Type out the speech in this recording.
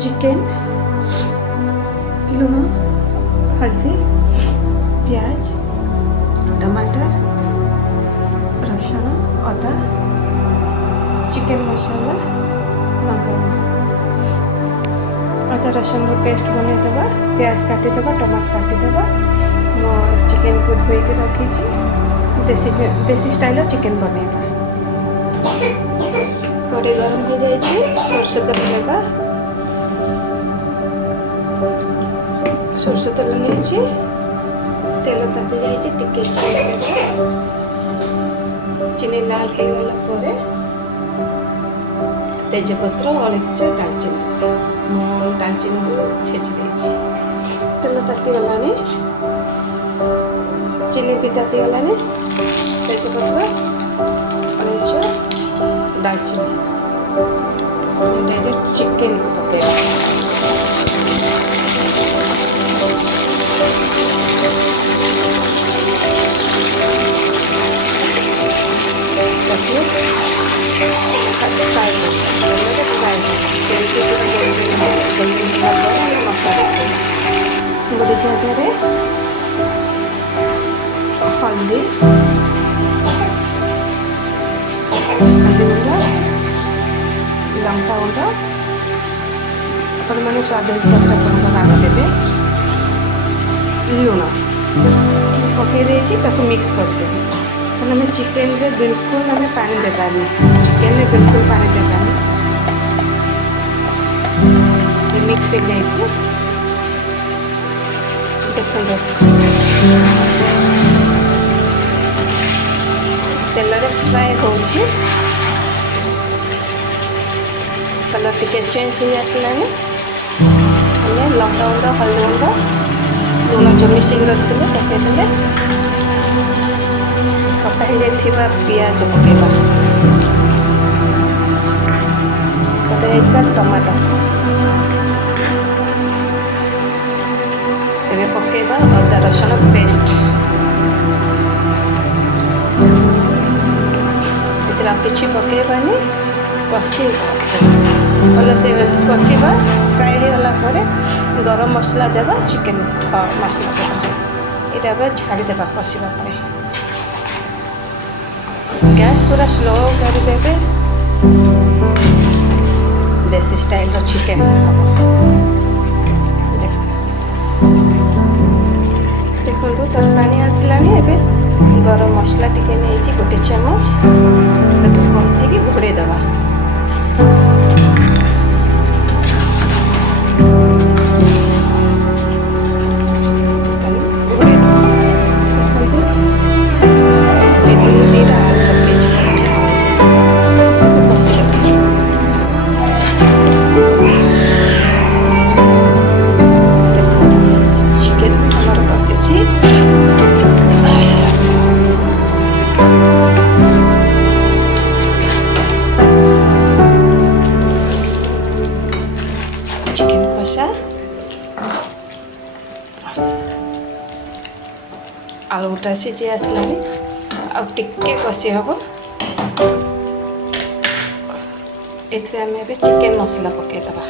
Chicken, लूण, हल्दी, प्याज, टमाटर, रसुण, अदा, चिकेन मसाला, लंका, अदा रसुण पेस्ट बनईदेवा, प्याज काटिदेवा, टमाटर काटिदेवा। मो चिकेन को धोईक रखी देसी स्टाइल चिकेन बनईबा। कड़े गरम हो जाए, सोरष तेल देवा, सोरष तेल नहीं तेल ताती जाए टिके चीनी लाल हो गला तेजपत्र अलैच डालचीनी डालचीनी को छेची देछि। तेल ताती गला चीनी भी ताती गला तेजपत्र अलैच डालचीनी डायरेक्ट चिकेन को पकेगा। गोटे जगह हल्दी गुंड, लंका गुंड मैंने स्वाद हिसाब से राग देते, लुण पकई मिक्स करदे। आम चिकेन रे बिल्कुल आम पानी देवानी, चिकेन रे बिल्कुल पानी देवानी। मिक्स हो जाए तेल फ्राए हो कलर टिके चेंज हो आसलानी। लंका गुंड, हल्दी गुंड, लुण जो मिसिक रखते पकईदे। कटा हो जाए पियाज पकेबा, कटा जाइए टमाटर एबे पकेबा। अदा रसुण पेस्ट किसी पकेबानी, कषि भल से कषा फ्राए हो गला गरम मसला देवा, चिकेन मसला देवा, यहाँ छाड़देवा कषा। गैस पूरा स्लो करदे, देसी स्टाइल चिकेन देखो तर पानी आसलानी। एबे गरम मसला टिके नहीं गोटे चामच कषिकी घोड़े देवा। चिकेन कषा आलूटा सीझी आसलानी, आके कषि हम। एमें चिकेन मसला पकईदबा।